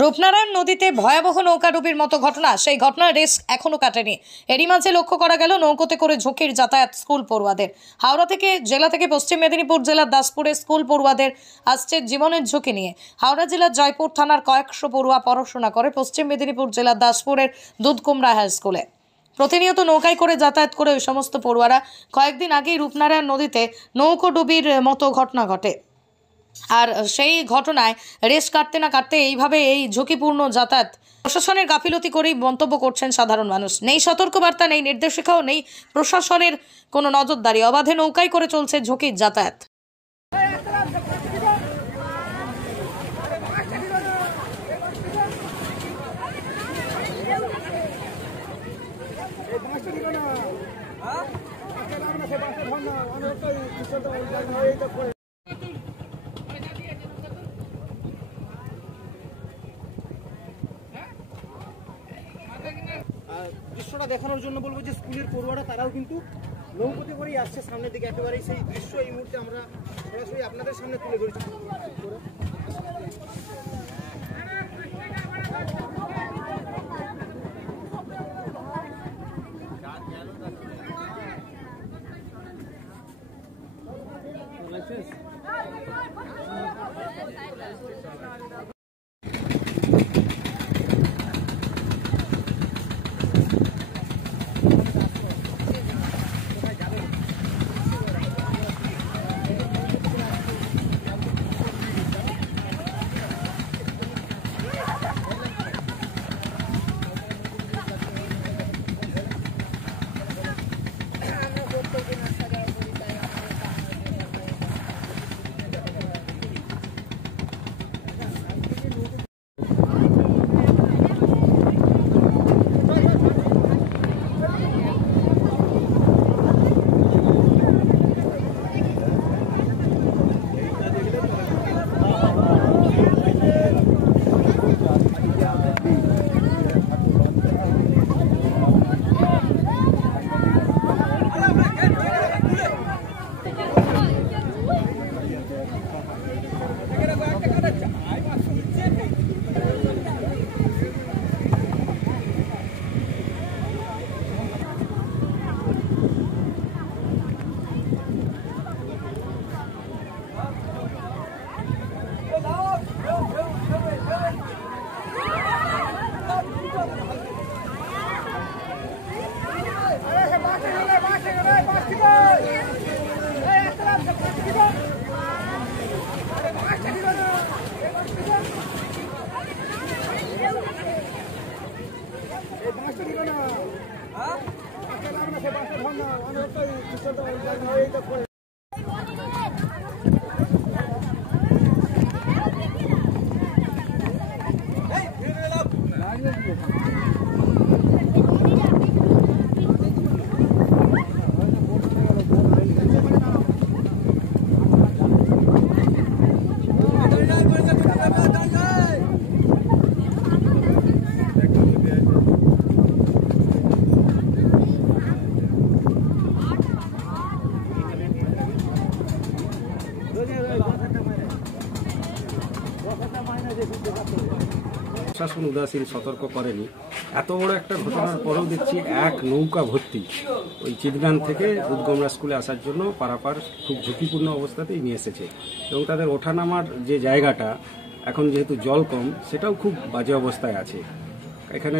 রূপনারায়ণ নদীতে ভয়াবহ নৌকাডুবির মতো ঘটনা, সেই ঘটনার রেশ এখনো কাটেনি। এরই মাঝে লক্ষ্য করা গেল নৌকোতে করে ঝুঁকির যাতায়াত স্কুল পড়ুয়াদের। হাওড়া থেকে জেলা থেকে পশ্চিম মেদিনীপুর জেলার দাসপুরে স্কুল পড়ুয়াদের আসছে জীবনের ঝুঁকি নিয়ে। হাওড়া জেলার জয়পুর থানার কয়েকশো পড়ুয়া পড়াশোনা করে পশ্চিম মেদিনীপুর জেলার দাসপুরের দুধকুমড়া হাই স্কুলে। প্রতিনিয়ত নৌকায় করে যাতায়াত করে ওই সমস্ত পড়ুয়ারা কয়েকদিন আগেই রূপনারায়ণ নদীতে নৌকোডুবির মতো ঘটনা ঘটে। আর সেই ঘটনায় রেশ কাটতে না কাটতে এইভাবে এই ঝুঁকিপূর্ণ যাতায়াত প্রশাসনের গাফিলতি করেই মন্তব্য করছেন সাধারণ মানুষ। নেই সতর্কবার্তা, নেই নির্দেশিকাও, নেই প্রশাসনের কোনো নজরদারি। অবাধে নৌকায় করে চলছে ঝুঁকির যাতায়াত। দৃশ্যটা দেখানোর জন্য বলবো যে স্কুলের পড়ুয়ারা তারাও কিন্তু নৌকোতে করেই আসছে সামনের দিকে। একেবারেই সেই দৃশ্য এই মুহূর্তে আমরা সরাসরি আপনাদের সামনে তুলে ধরেছি। প্রশাসন উদাসীন, সতর্ক করেনি। এত বড় একটা ঘটনার পরেও দেখছি এক নৌকা ভর্তি ওই চিটগান থেকে দুধকুমড়া স্কুলে আসার জন্য পারাপার খুব ঝুঁকিপূর্ণ অবস্থাতেই নিয়ে এসেছে। এবং তাদের ওঠানামার যে জায়গাটা এখন যেহেতু জল কম, সেটাও খুব বাজে অবস্থায় আছে। এখানে